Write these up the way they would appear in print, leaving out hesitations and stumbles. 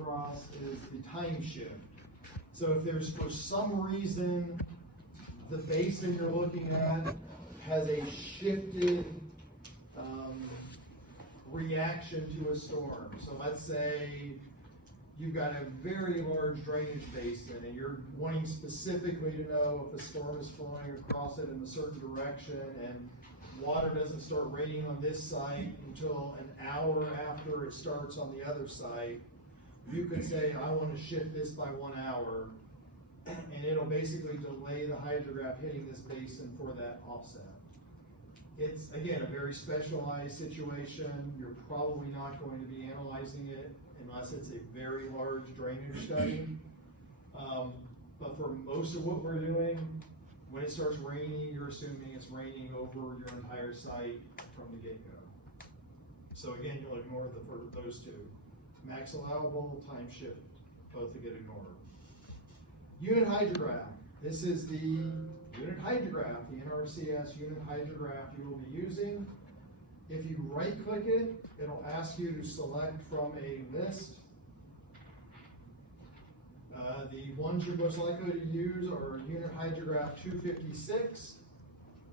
across is the time shift. So if there's for some reason the basin you're looking at has a shifted reaction to a storm. So let's say you've got a very large drainage basin and you're wanting specifically to know if a storm is flowing across it in a certain direction and water doesn't start raining on this site until an hour after it starts on the other site, you could say, I want to shift this by 1 hour, and it'll basically delay the hydrograph hitting this basin for that offset. It's, again, a very specialized situation. You're probably not going to be analyzing it unless it's a very large drainage study. But for most of what we're doing, when it starts raining, you're assuming it's raining over your entire site from the get-go. So again, you'll ignore those two. Max allowable, time shift, both to get ignored. Unit hydrograph. This is the unit hydrograph, the NRCS unit hydrograph you will be using. If you right-click it, it'll ask you to select from a list. The ones you're most likely to use are unit hydrograph 256,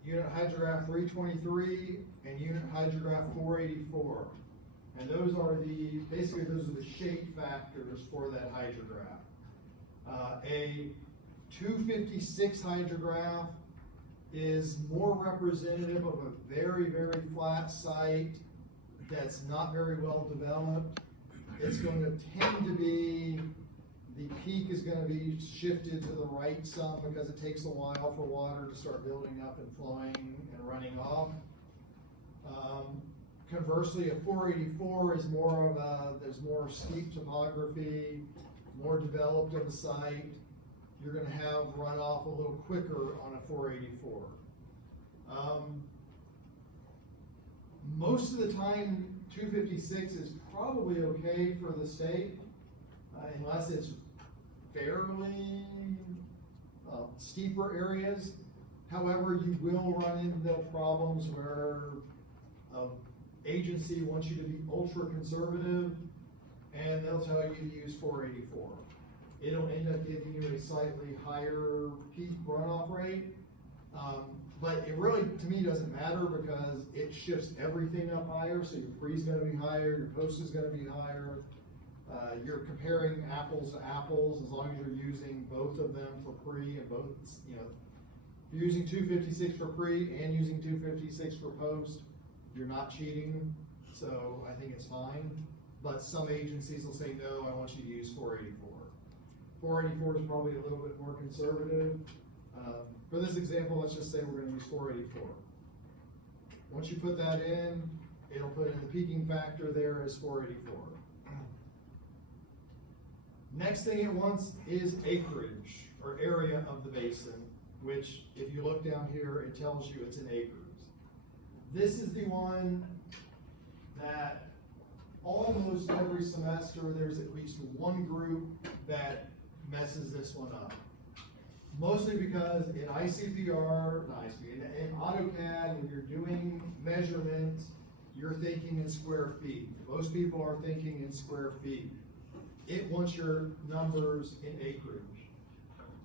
unit hydrograph 323, and unit hydrograph 484. And those are basically those are the shape factors for that hydrograph. A 256 hydrograph is more representative of a very, very flat site that's not very well developed. It's going to tend to be, the peak is going to be shifted to the right some because it takes a while for water to start building up and flowing and running off. Conversely, a 484 is more of a, there's more steep topography, more developed in the site. You're going to have runoff a little quicker on a 484. Most of the time, 256 is probably okay for the state, unless it's fairly steeper areas. However, you will run into problems where an agency wants you to be ultra conservative and they'll tell you to use 484. It'll end up giving you a slightly higher peak runoff rate, but it really, to me, doesn't matter because it shifts everything up higher. So your pre is going to be higher, your post is going to be higher. You're comparing apples to apples as long as you're using both of them for pre and both, you know, if you're using 256 for pre and using 256 for post, you're not cheating. So I think it's fine. But some agencies will say, no, I want you to use 484. 484 is probably a little bit more conservative. For this example, let's just say we're going to use 484. Once you put that in, it'll put in the peaking factor there as 484. Next thing it wants is acreage, or area of the basin, which if you look down here, it tells you it's in acres. This is the one that almost every semester there's at least one group that messes this one up. Mostly because in Icpr, in AutoCAD, when you're doing measurements, you're thinking in square feet. Most people are thinking in square feet. It wants your numbers in acreage.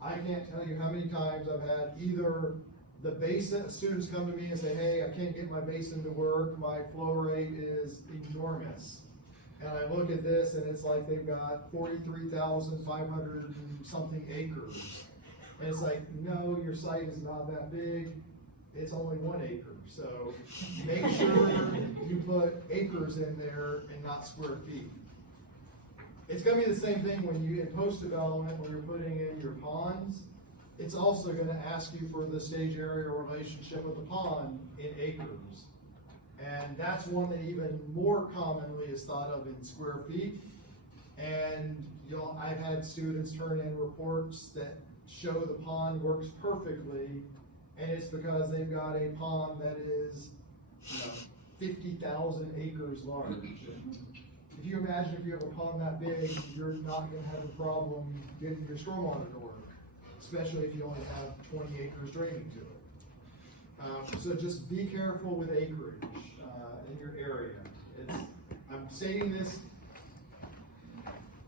I can't tell you how many times I've had either the basin, students come to me and say, hey, I can't get my basin to work, my flow rate is enormous. And I look at this and it's like they've got 43,500 and something acres. And it's like, no, your site is not that big. It's only 1 acre. So make sure you put acres in there and not square feet. It's going to be the same thing when you, in post-development, when you're putting in your ponds. It's also going to ask you for the stage area relationship of the pond in acres. And that's one that even more commonly is thought of in square feet. And I've had students turn in reports that show the pond works perfectly, and it's because they've got a pond that is 50,000 acres large. If you imagine if you have a pond that big, you're not going to have a problem getting your stormwater to work, especially if you only have 20 acres draining to it. So just be careful with acreage in your area. I'm stating this,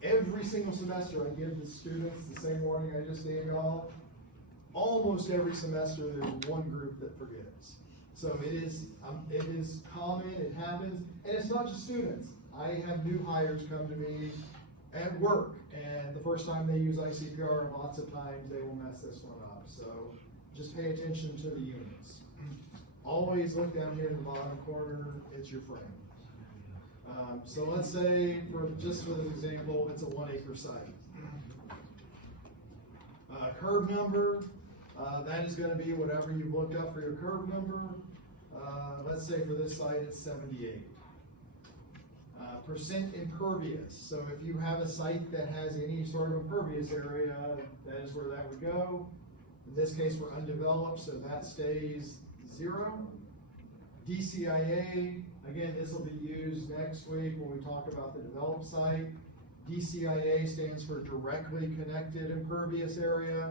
every single semester I give the students the same warning I just gave y'all. Almost every semester there's one group that forgets. So it is common, it happens, and it's not just students. I have new hires come to me at work, and the first time they use Icpr, lots of times they will mess this one up. So just pay attention to the units. Always look down here in the bottom corner, it's your friend. So let's say, just for this example, it's a 1 acre site. Curb number, that is going to be whatever you've looked up for your curb number. Let's say for this site it's 78. Percent impervious, so if you have a site that has any sort of impervious area, that is where that would go. In this case, we're undeveloped, so that stays 0. DCIA, again, this will be used next week when we talk about the developed site. DCIA stands for directly connected impervious area.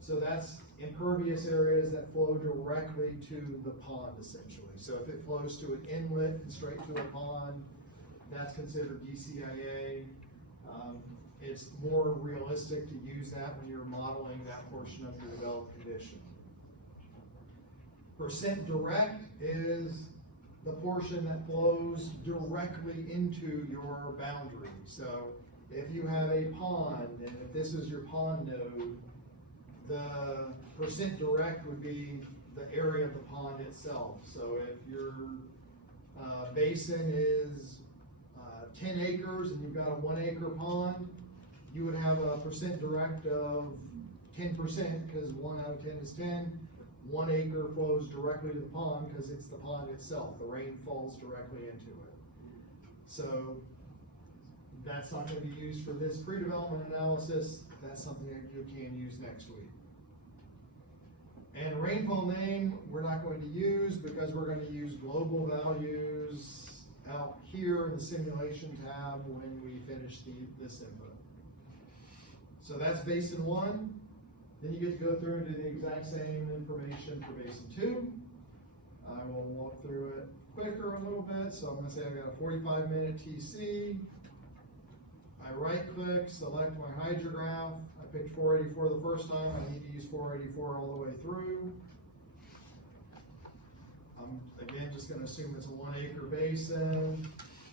So that's impervious areas that flow directly to the pond, essentially. So if it flows to an inlet and straight to a pond, that's considered DCIA. It's more realistic to use that when you're modeling that portion of your developed condition. Percent direct is the portion that flows directly into your boundary. So if you have a pond, and if this is your pond node, the percent direct would be the area of the pond itself. So if your basin is 10 acres and you've got a 1 acre pond, you would have a percent direct of 10% because 1 out of 10 is 10. 1 acre flows directly to the pond because it's the pond itself. The rain falls directly into it. So that's not going to be used for this pre-development analysis. That's something that you can use next week. And rainfall name, we're not going to use because we're going to use global values out here in the simulation tab when we finish this input. So that's basin 1. Then you get to go through and do the exact same information for basin 2. I will walk through it quicker a little bit. So I'm going to say I've got a 45-minute TC. I right-click, select my hydrograph. I picked 484 the first time. I need to use 484 all the way through. I'm, again, just going to assume it's a 1 acre basin.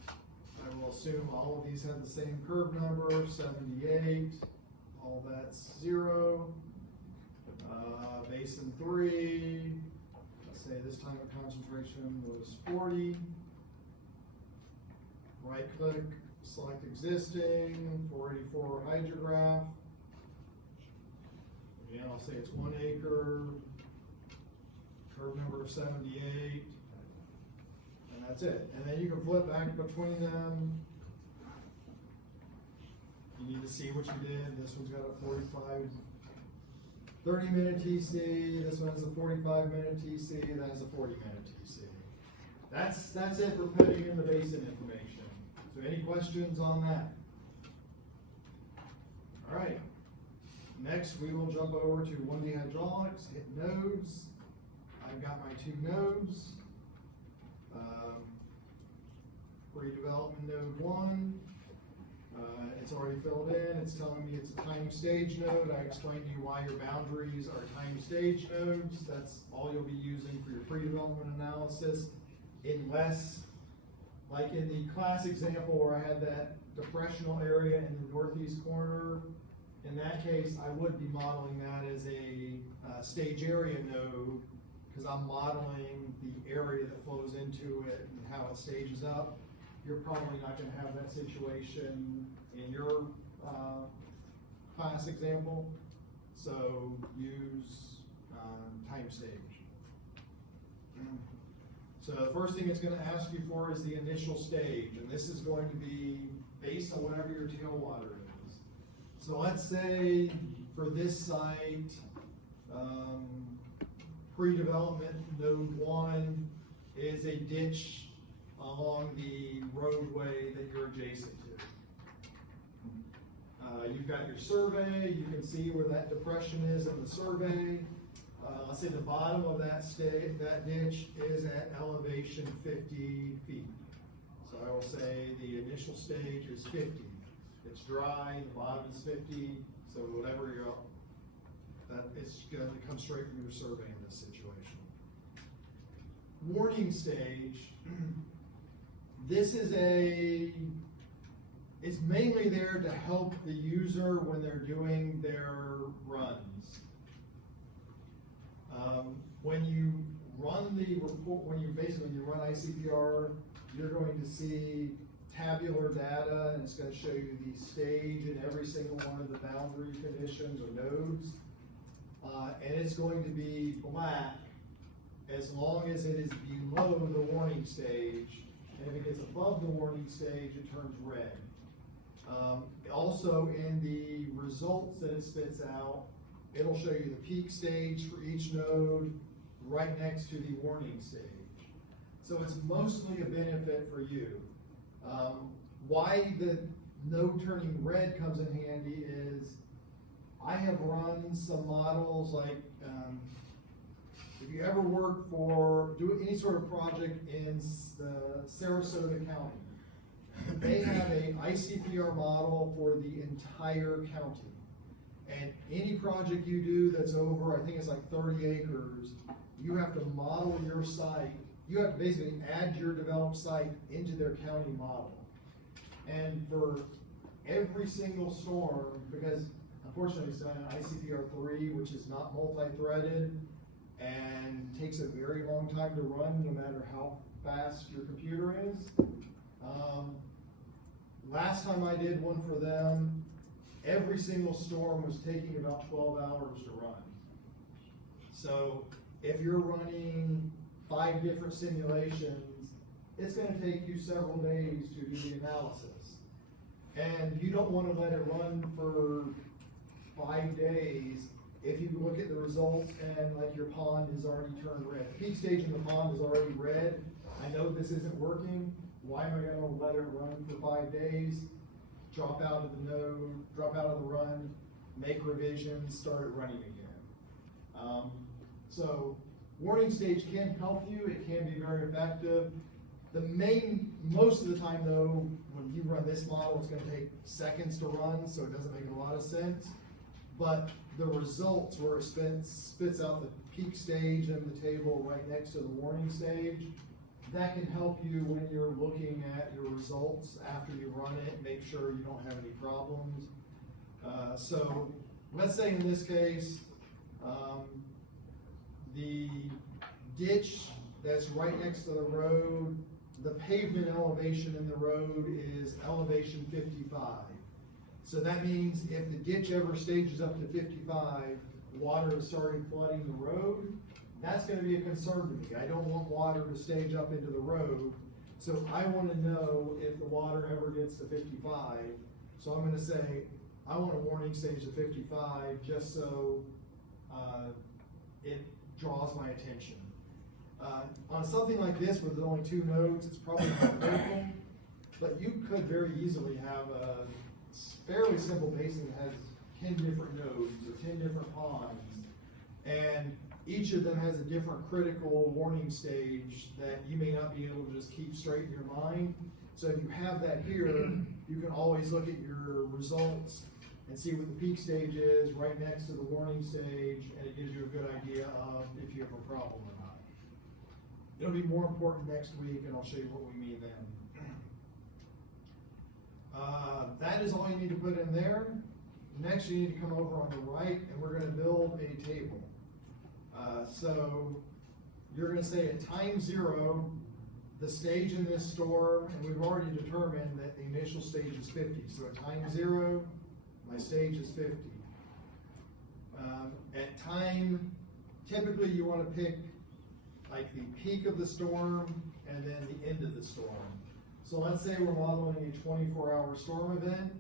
I will assume all of these have the same curve number, 78. All that's 0. Basin 3, let's say this time the concentration was 40. Right click, select existing, 484 hydrograph. Again, I'll say it's 1 acre, curve number of 78, and that's it. And then you can flip back between them. You need to see what you did. This one's got a 30-minute TC. This one has a 45-minute TC. That has a 40-minute TC. That's it for putting in the basin information. So any questions on that? All right. Next, we will jump over to 1D hydraulics, hit nodes. I've got my 2 nodes. Pre-development node 1. It's already filled in. It's telling me it's a time stage node. I explained to you why your boundaries are time stage nodes. That's all you'll be using for your pre-development analysis, unless, like in the class example where I had that depressional area in the northeast corner, in that case, I would be modeling that as a stage area node because I'm modeling the area that flows into it and how it stages up. You're probably not going to have that situation in your class example, so use time stage. So the first thing it's going to ask you for is the initial stage, and this is going to be based on whatever your tailwater is. So let's say for this site, pre-development node 1 is a ditch along the roadway that you're adjacent to. You've got your survey. You can see where that depression is in the survey. Let's say the bottom of that ditch is at elevation 50 feet. So I will say the initial stage is 50. If it's dry, the bottom is 50, so whatever you're, that it's going to come straight from your survey in this situation. Warning stage. This is it's mainly there to help the user when they're doing their runs. When you run the report, when you run Icpr, you're going to see tabular data, and it's going to show you the stage in every single one of the boundary conditions or nodes. And it's going to be black as long as it is below the warning stage. And if it gets above the warning stage, it turns red. Also, in the results that it spits out, it'll show you the peak stage for each node right next to the warning stage. So it's mostly a benefit for you. Why the node turning red comes in handy is I have run some models like if you ever work do any sort of project in Sarasota County, they have a Icpr model for the entire county. And any project you do that's over, I think it's like 30 acres, you have to model your site. You have to basically add your developed site into their county model. And for every single storm, because unfortunately it's done in Icpr 3, which is not multi-threaded and takes a very long time to run no matter how fast your computer is. Last time I did one for them, every single storm was taking about 12 hours to run. So if you're running 5 different simulations, it's going to take you several days to do the analysis. And you don't want to let it run for 5 days if you look at the results and like your pond has already turned red. The peak stage in the pond is already red. I know this isn't working. Why am I going to let it run for 5 days? Drop out of the node, drop out of the run, make revisions, start it running again. So warning stage can help you. It can be very effective. Most of the time though, when you run this model, it's going to take seconds to run, so it doesn't make a lot of sense. But the results where it spits out the peak stage in the table right next to the warning stage, that can help you when you're looking at your results after you run it, make sure you don't have any problems. So let's say in this case, the ditch that's right next to the road, the pavement elevation in the road is elevation 55. So that means if the ditch ever stages up to 55, water is starting flooding the road. That's going to be a concern to me. I don't want water to stage up into the road. So I want to know if the water ever gets to 55. So I'm going to say, I want a warning stage to 55 just so it draws my attention. On something like this where there's only 2 nodes, it's probably not critical, but you could very easily have a fairly simple basin that has 10 different nodes or 10 different ponds, and each of them has a different critical warning stage that you may not be able to just keep straight in your mind. So if you have that here, you can always look at your results and see what the peak stage is right next to the warning stage, and it gives you a good idea of if you have a problem or not. It'll be more important next week, and I'll show you what we mean then. That is all you need to put in there. Next, you need to come over on the right, and we're going to build a table. So you're going to say at time 0, the stage in this storm, and we've already determined that the initial stage is 50. So at time 0, my stage is 50. At time, typically you want to pick like the peak of the storm and then the end of the storm. So let's say we're modeling a 24-hour storm event.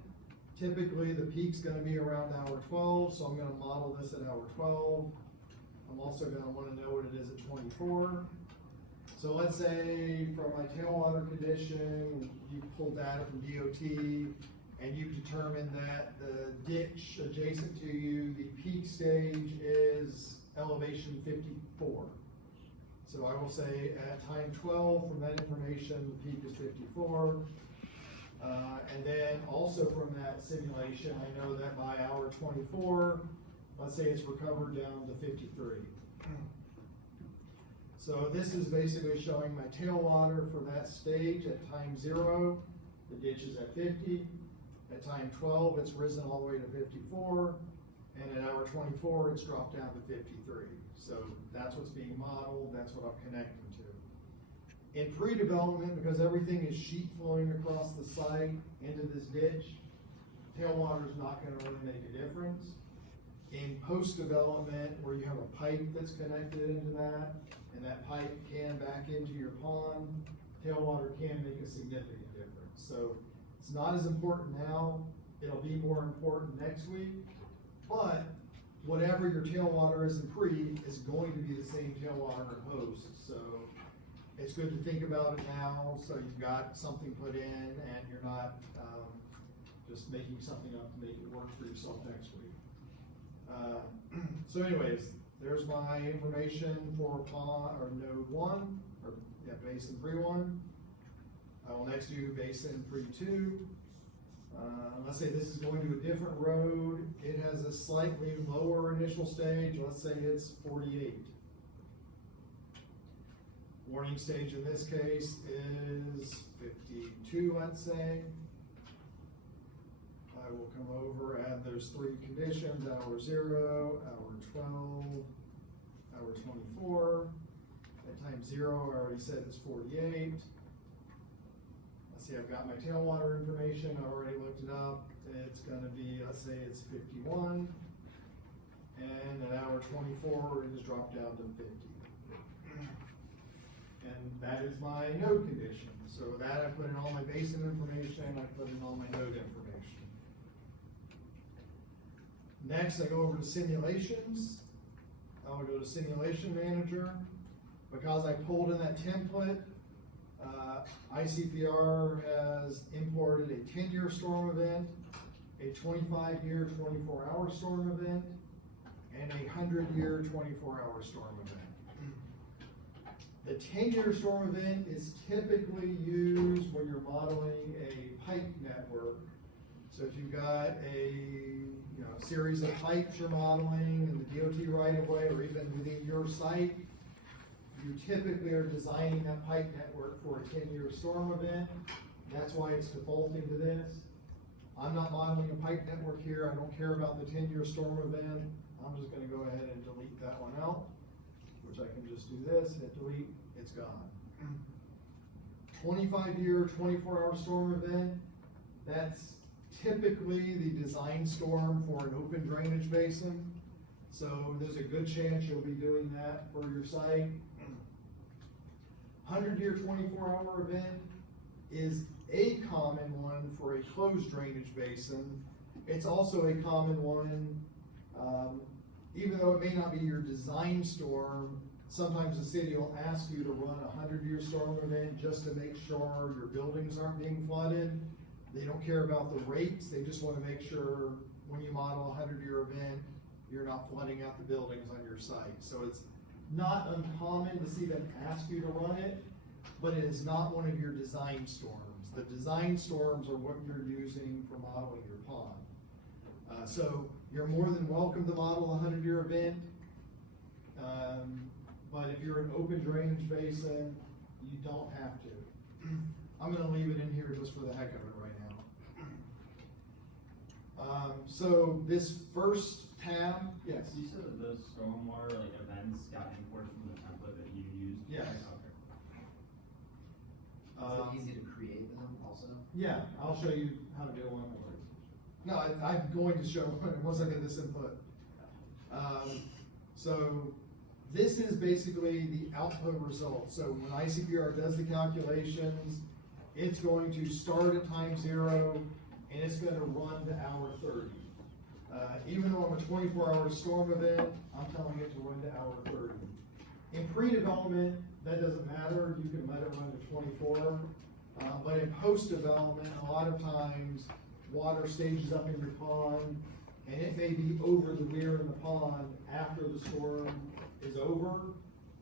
Typically the peak's going to be around hour 12, so I'm going to model this at hour 12. I'm also going to want to know what it is at 24. So let's say from my tailwater condition, you pull data from DOT, and you've determined that the ditch adjacent to you, the peak stage is elevation 54. So I will say at time 12, from that information, the peak is 54. And then also from that simulation, I know that by hour 24, let's say it's recovered down to 53. So this is basically showing my tailwater for that stage at time 0. The ditch is at 50. At time 12, it's risen all the way to 54. And at hour 24, it's dropped down to 53. So that's what's being modeled. That's what I'm connecting to. In pre-development, because everything is sheet flowing across the site into this ditch, tailwater is not going to really make a difference. In post-development, where you have a pipe that's connected into that, and that pipe can back into your pond, tailwater can make a significant difference. So it's not as important now. It'll be more important next week. But whatever your tailwater is in pre is going to be the same tailwater in post. So it's good to think about it now, so you've got something put in and you're not just making something up to make it work for yourself next week. So anyways, there's my information for pond or node 1, or yeah, basin pre 1. I will next do basin pre 2. Let's say this is going to a different road. It has a slightly lower initial stage. Let's say it's 48. Warning stage in this case is 52, let's say. I will come over, add those 3 conditions, hour 0, hour 12, hour 24. At time 0, I already said it's 48. Let's see, I've got my tailwater information, I already looked it up. It's gonna be, let's say it's 51. And at hour 24, it has dropped down to 50. And that is my node condition. So that I put in all my basin information, I put in all my node information. Next, I go over to simulations. I'll go to Simulation Manager. Because I pulled in that template, Icpr has imported a 10-year storm event, a 25-year 24-hour storm event, and a 100-year 24-hour storm event. The 10-year storm event is typically used when you're modeling a pipe network. So if you've got a series of pipes you're modeling in the DOT right-of-way or even within your site, you typically are designing that pipe network for a 10-year storm event. That's why it's defaulting to this. I'm not modeling a pipe network here. I don't care about the 10-year storm event. I'm just going to go ahead and delete that one out, which I can just do this, hit delete, it's gone. 25-year, 24-hour storm event, that's typically the design storm for an open drainage basin. So there's a good chance you'll be doing that for your site. 100-year, 24-hour event is a common one for a closed drainage basin. It's also a common one, even though it may not be your design storm, sometimes the city will ask you to run a 100-year storm event just to make sure your buildings aren't being flooded. They don't care about the rates, they just want to make sure when you model a 100-year event, you're not flooding out the buildings on your site. So it's not uncommon to see them ask you to run it, but it is not one of your design storms. The design storms are what you're using for modeling your pond. So you're more than welcome to model a 100-year event, but if you're an open drainage basin, you don't have to. I'm going to leave it in here just for the heck of it right now. So this first tab, yes? You said that those stormwater events got imported from the template that you used? Yes. Is it easy to create them also? Yeah, I'll show you how to do one. No, I'm going to show one once I get this input. So this is basically the output result. So when Icpr does the calculations, it's going to start at time 0 and it's going to run to hour 30. Even though I'm a 24-hour storm event, I'm telling it to run to hour 30. In pre-development, that doesn't matter. You can let it run to 24. But in post-development, a lot of times, water stages up in your pond, and it may be over the weir in the pond after the storm is over.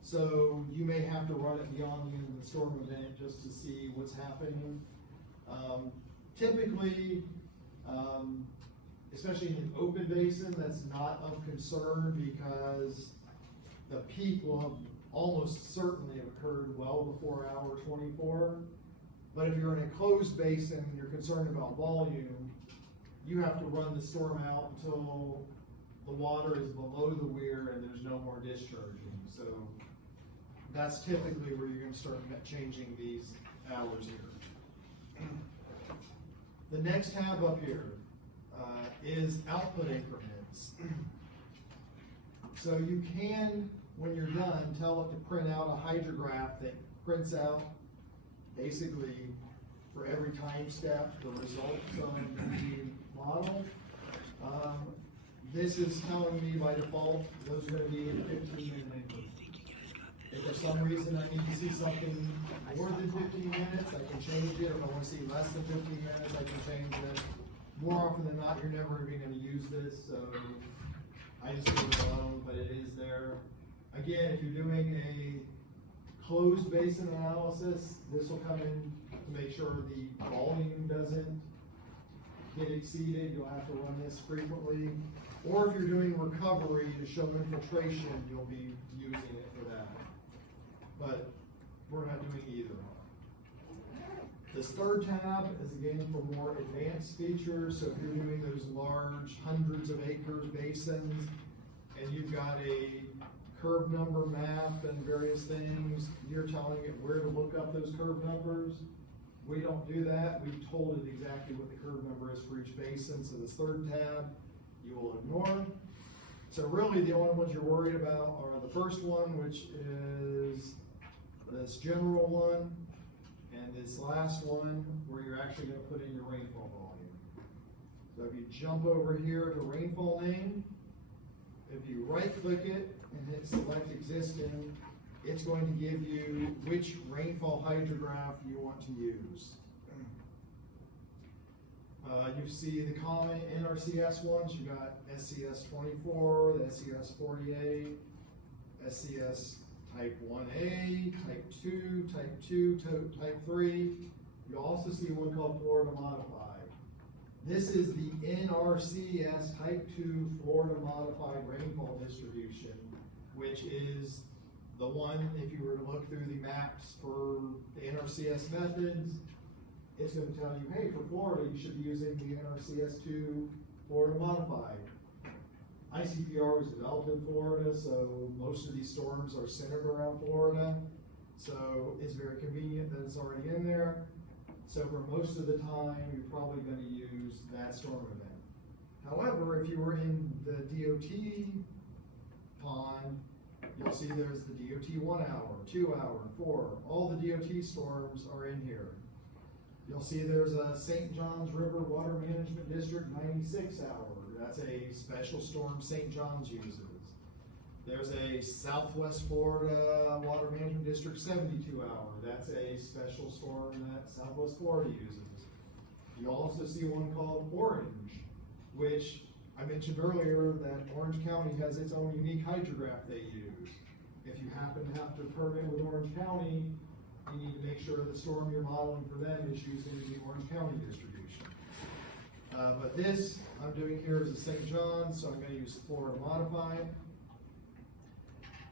So you may have to run it beyond the end of the storm event just to see what's happening. typically, especially in an open basin, that's not of concern because the peak will have almost certainly occurred well before hour 24. But if you're in a closed basin and you're concerned about volume, you have to run the storm out until the water is below the weir and there's no more discharging. So that's typically where you're gonna start changing these hours here. The next tab up here is output increments. So you can, when you're done, tell it to print out a hydrograph that prints out basically for every time step the results on the model. This is telling me by default those are going to be in 15-minute increments. If for some reason I need to see something more than 15 minutes, I can change it. If I want to see less than 15 minutes, I can change it. More often than not, you're never even going to use this, so I just leave it alone, but it is there. Again, if you're doing a closed basin analysis, this will come in to make sure the volume doesn't get exceeded. You'll have to run this frequently. Or if you're doing recovery to show infiltration, you'll be using it for that. But we're not doing either. This third tab is again for more advanced features. So if you're doing those large hundreds of acres basins and you've got a curve number map and various things, you're telling it where to look up those curve numbers. We don't do that. We've told it exactly what the curve number is for each basin. So this third tab, you will ignore. So really the only ones you're worried about are the first one, which is this general one, and this last one where you're actually going to put in your rainfall volume. So if you jump over here to rainfall name, if you right click it and hit select existing, it's going to give you which rainfall hydrograph you want to use. You see the common NRCS ones. You got SCS 24, the SCS 48, SCS type 1A, type 2, type 2, type 3. You also see one called Florida Modified. This is the NRCS type 2 Florida Modified Rainfall Distribution, which is the one, if you were to look through the maps for the NRCS methods, it's going to tell you, hey, for Florida, you should be using the NRCS2 Florida Modified. Icpr was developed in Florida, so most of these storms are centered around Florida. So it's very convenient that it's already in there. So for most of the time, you're probably going to use that storm event. However, if you were in the DOT pond, you'll see there's the DOT 1 hour, 2 hour, 4. All the DOT storms are in here. You'll see there's a St. Johns River Water Management District 96 hour. That's a special storm St. Johns uses. There's a Southwest Florida Water Management District 72 hour. That's a special storm that Southwest Florida uses. You also see one called Orange, which I mentioned earlier that Orange County has its own unique hydrograph they use. If you happen to have to permit with Orange County, you need to make sure the storm you're modeling for them is using the Orange County distribution. But this I'm doing here is a St. John, so I'm going to use Florida Modified.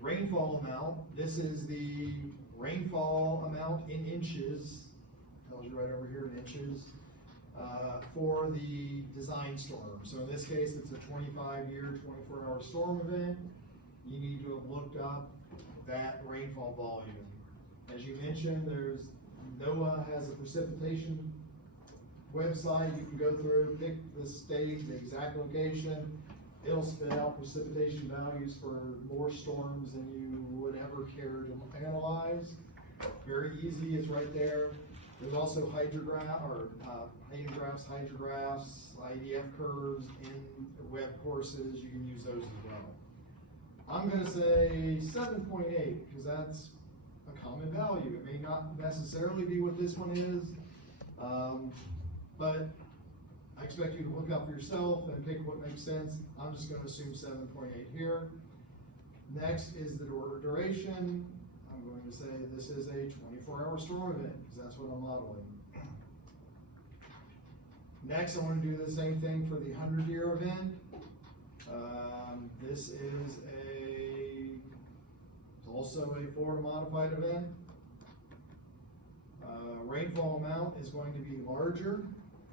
Rainfall amount, this is the rainfall amount in inches, tells you right over here in inches, for the design storm. So in this case, it's a 25-year, 24-hour storm event. You need to have looked up that rainfall volume. As you mentioned, NOAA has a precipitation website. You can go through, pick the state, the exact location. It'll spit out precipitation values for more storms than you would ever care to analyze. Very easy, it's right there. There's also hydrographs, IDF curves in web courses. You can use those as well. I'm going to say 7.8 because that's a common value. It may not necessarily be what this one is, but I expect you to look up for yourself and pick what makes sense. I'm just going to assume 7.8 here. Next is the duration. I'm going to say this is a 24-hour storm event because that's what I'm modeling. Next, I want to do the same thing for the 100-year event. This is also a Florida modified event. Rainfall amount is going to be larger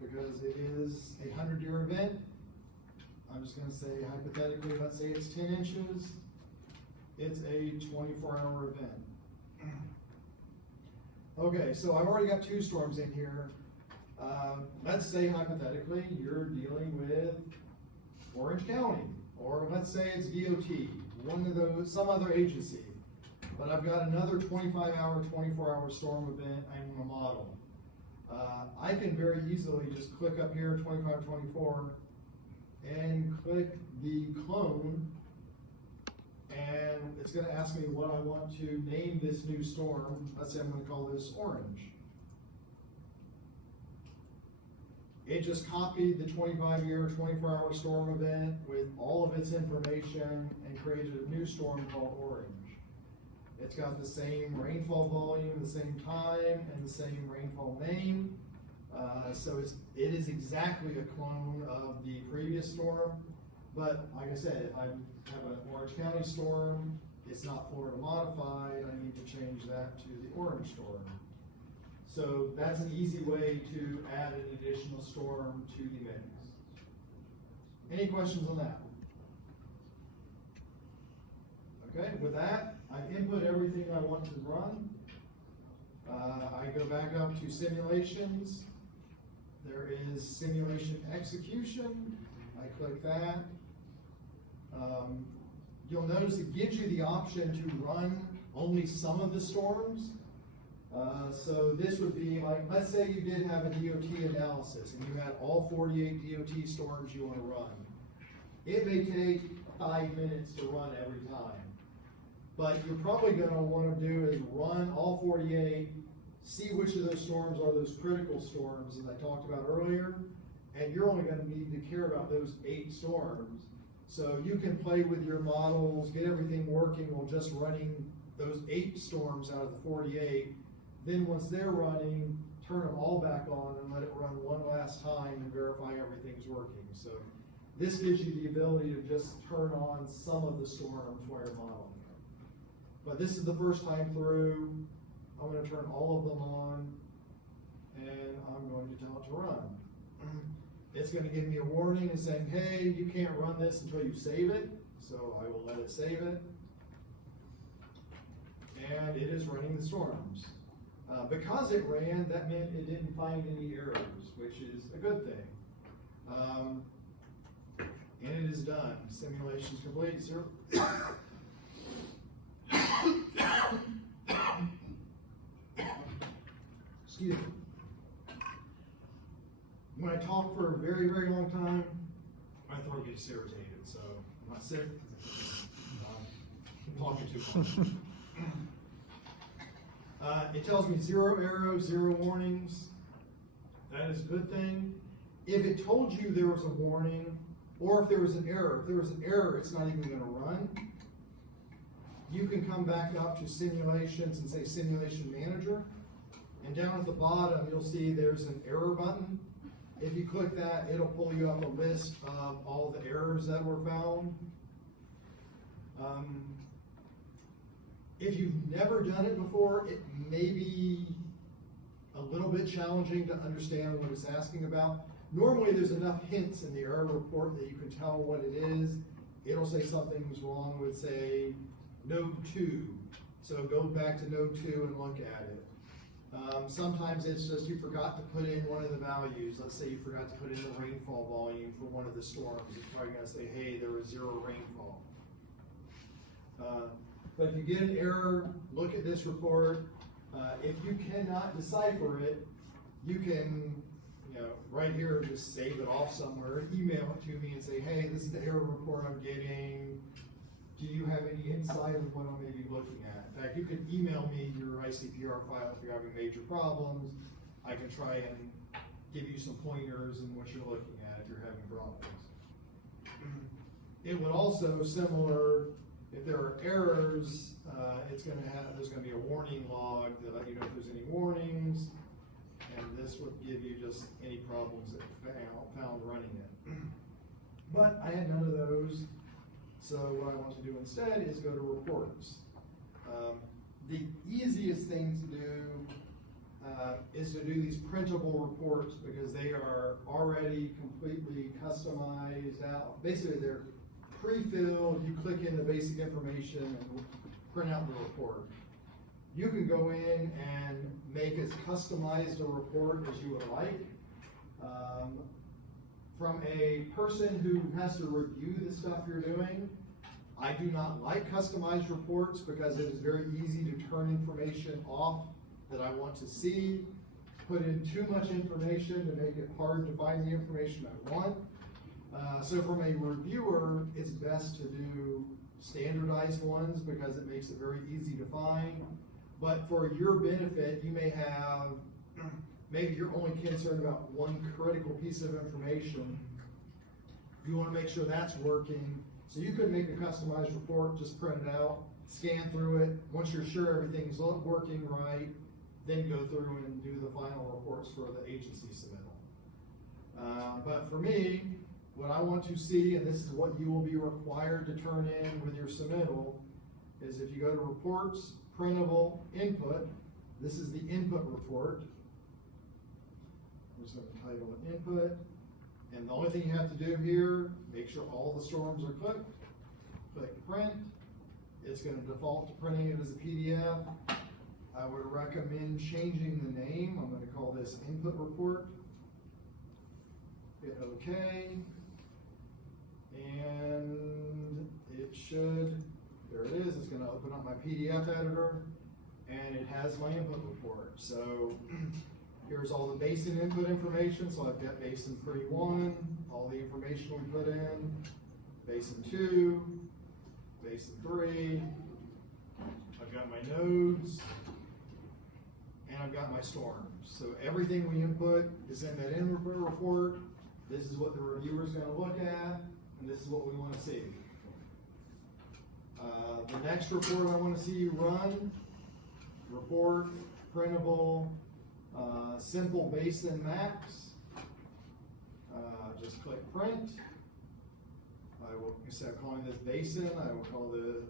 because it is a 100-year event. I'm just going to say hypothetically, let's say it's 10 inches. It's a 24-hour event. Okay, so I've already got 2 storms in here. Let's say hypothetically you're dealing with Orange County, or let's say it's DOT, one of those, some other agency. But I've got another 25-hour, 24-hour storm event I want to model. I can very easily just click up here, 2524, and click the clone, and it's going to ask me what I want to name this new storm. Let's say I'm going to call this Orange. It just copied the 25-year, 24-hour storm event with all of its information and created a new storm called Orange. It's got the same rainfall volume, the same time, and the same rainfall name. So it is exactly a clone of the previous storm. But like I said, if I have an Orange County storm, it's not Florida modified, I need to change that to the Orange storm. So that's an easy way to add an additional storm to the mix. Any questions on that? Okay, with that, I've input everything I want to run. I go back up to simulations. There is simulation execution. I click that. You'll notice it gives you the option to run only some of the storms. So this would be like, let's say you did have a DOT analysis and you had all 48 DOT storms you want to run. It may take 5 minutes to run every time. But you're probably going to want to do is run all 48, see which of those storms are those critical storms that I talked about earlier, and you're only going to need to care about those 8 storms. So you can play with your models, get everything working on just running those 8 storms out of the 48. Then once they're running, turn them all back on and let it run one last time and verify everything's working. So this gives you the ability to just turn on some of the storms while you're modeling. But this is the first time through. I'm going to turn all of them on, and I'm going to tell it to run. It's going to give me a warning and saying, hey, you can't run this until you save it. So I will let it save it. And it is running the storms. Because it ran, that meant it didn't find any errors, which is a good thing. And it is done. Simulation's complete. Zero. Excuse me. When I talk for a very, very long time, my throat gets irritated. So I'm not sick. I'm talking too much. It tells me 0 arrows, 0 warnings. That is a good thing. If it told you there was a warning, or if there was an error, it's not even going to run. You can come back up to simulations and say simulation manager. And down at the bottom, you'll see there's an error button. If you click that, it'll pull you up a list of all the errors that were found. If you've never done it before, it may be a little bit challenging to understand what it's asking about. Normally, there's enough hints in the error report that you can tell what it is. It'll say something's wrong with, say, node 2. So go back to node 2 and look at it. Sometimes it's just you forgot to put in one of the values. Let's say you forgot to put in the rainfall volume for one of the storms. It's probably going to say, hey, there was 0 rainfall. But if you get an error, look at this report. If you cannot decipher it, you can, right here, just save it off somewhere, email it to me and say, hey, this is the error report I'm getting. Do you have any insight of what I may be looking at? In fact, you can email me your Icpr file if you're having major problems. I can try and give you some pointers in what you're looking at if you're having problems. It would also, similar, if there are errors, there's going to be a warning log to let you know if there's any warnings. and this would give you just any problems that found running it. But I had none of those, so what I want to do instead is go to reports. The easiest thing to do is to do these printable reports because they are already completely customized out. Basically, they're pre-filled, you click in the basic information and print out the report. You can go in and make as customized a report as you would like. From a person who has to review the stuff you're doing, I do not like customized reports because it is very easy to turn information off that I want to see, put in too much information to make it hard to find the information I want. So from a reviewer, it's best to do standardized ones because it makes it very easy to find. But for your benefit, you may have, maybe you're only concerned about one critical piece of information. You want to make sure that's working. So you could make a customized report, just print it out, scan through it. Once you're sure everything's working right, then go through and do the final reports for the agency submittal. But for me, what I want to see, and this is what you will be required to turn in with your submittal, is if you go to reports, printable, input, this is the input report. I'm just going to title it input. And the only thing you have to do here, make sure all the storms are clicked, click print. It's going to default to printing it as a PDF. I would recommend changing the name. I'm going to call this input report. Hit OK. And it should, there it is, it's going to open up my PDF editor and it has my input report. So here's all the basin input information. So I've got basin 3-1, all the information we put in, basin 2, basin 3, I've got my nodes, and I've got my storms. So everything we input is in that input report. This is what the reviewer is going to look at, and this is what we want to see. The next report I want to see you run, report, printable, simple basin max. Just click print. I will, instead of calling this basin, I will call the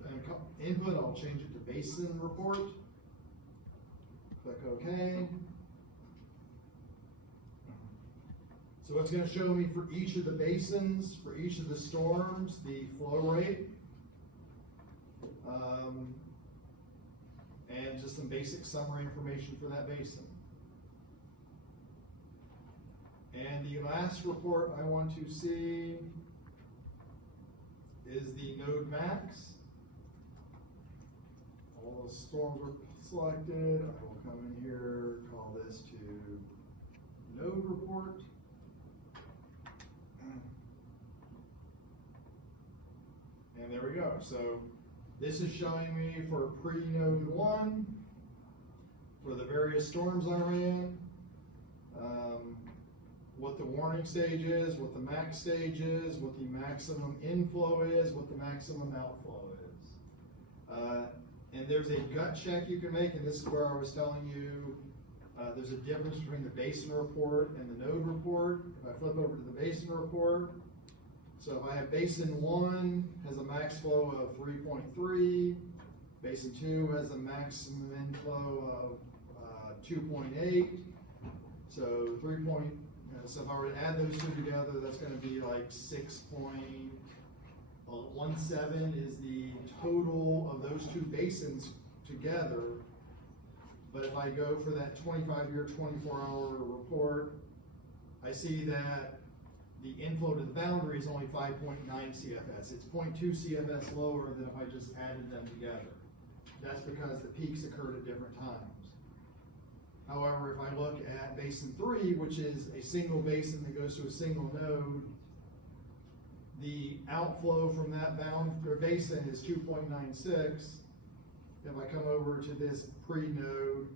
input, I'll change it to basin report. Click OK. So it's going to show me for each of the basins, for each of the storms, the flow rate. And just some basic summary information for that basin. And the last report I want to see is the node max. All the storms are selected. I will come in here, call this to node report. And there we go. So this is showing me for pre-node 1, for the various storms I ran, what the warning stage is, what the max stage is, what the maximum inflow is, what the maximum outflow is. And there's a gut check you can make, and this is where I was telling you there's a difference between the basin report and the node report. If I flip over to the basin report, so if I have basin 1 has a max flow of 3.3, basin 2 has a maximum inflow of 2.8, so so if I were to add those two together, that's going to be like 6.17 is the total of those two basins together. But if I go for that 25-year, 24-hour report, I see that the inflow to the boundary is only 5.9 CFS. It's 0.2 CFS lower than if I just added them together. That's because the peaks occurred at different times. However, if I look at basin 3, which is a single basin that goes to a single node, the outflow from that basin is 2.96. If I come over to this pre-node,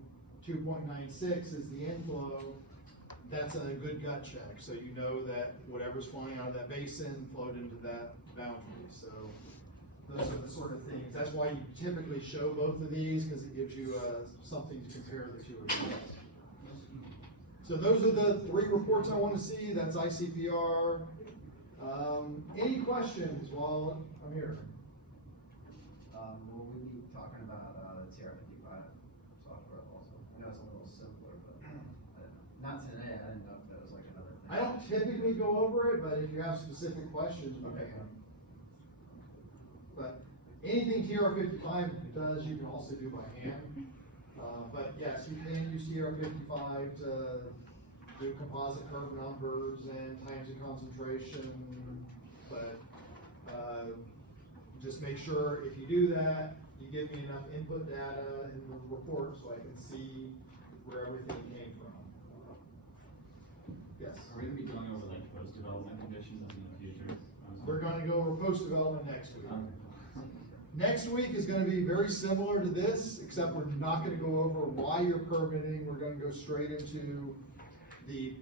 2.96 is the inflow. That's a good gut check. So you know that whatever's flowing out of that basin flowed into that boundary. So those are the sort of things. That's why you typically show both of these, because it gives you something to compare the two of these. So those are the 3 reports I want to see. That's ICPR. Any questions while I'm here? Will we be talking about, the TR-55 software also? I know it's a little simpler, but, not today, I didn't know if that was like another thing. I don't typically go over it, but if you have specific questions, we Okay. can. But anything TR-55 does, you can also do by hand. But yes, you can use TR-55 to do composite curve numbers and times of concentration. But just make sure if you do that, you give me enough input data in the report so I can see where everything came from. Yes? Are we gonna be going over like post-development conditions in the future? We're gonna go over post-development next week. Okay. Next week is gonna be very similar to this, except we're not gonna go over why you're permitting. We're gonna go straight into the,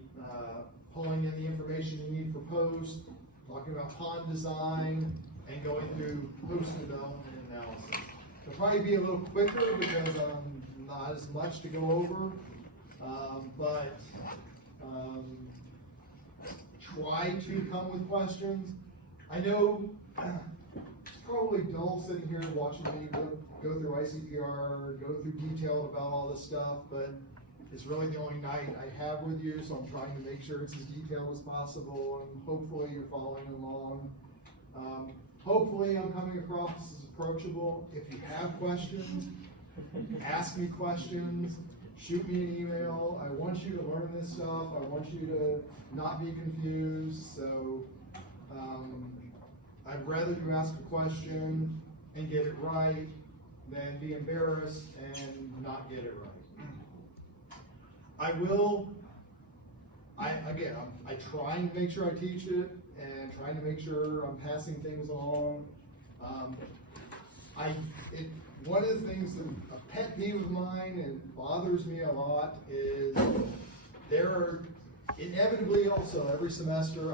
pulling in the information you need for post, talking about pond design, and going through post-development analysis. It'll probably be a little quicker because, not as much to go over, but try to come with questions. I know it's probably dull sitting here watching me go through ICPR, go through detail about all this stuff, but it's really the only night I have with you, so I'm trying to make sure it's as detailed as possible, and hopefully you're following along. Hopefully I'm coming across as approachable. If you have questions, ask me questions, shoot me an email. I want you to learn this stuff. I want you to not be confused, so I'd rather you ask a question and get it right than be embarrassed and not get it right. I try and make sure I teach it and trying to make sure I'm passing things along. One of the things that a pet peeve of mine and bothers me a lot is there are inevitably also every semester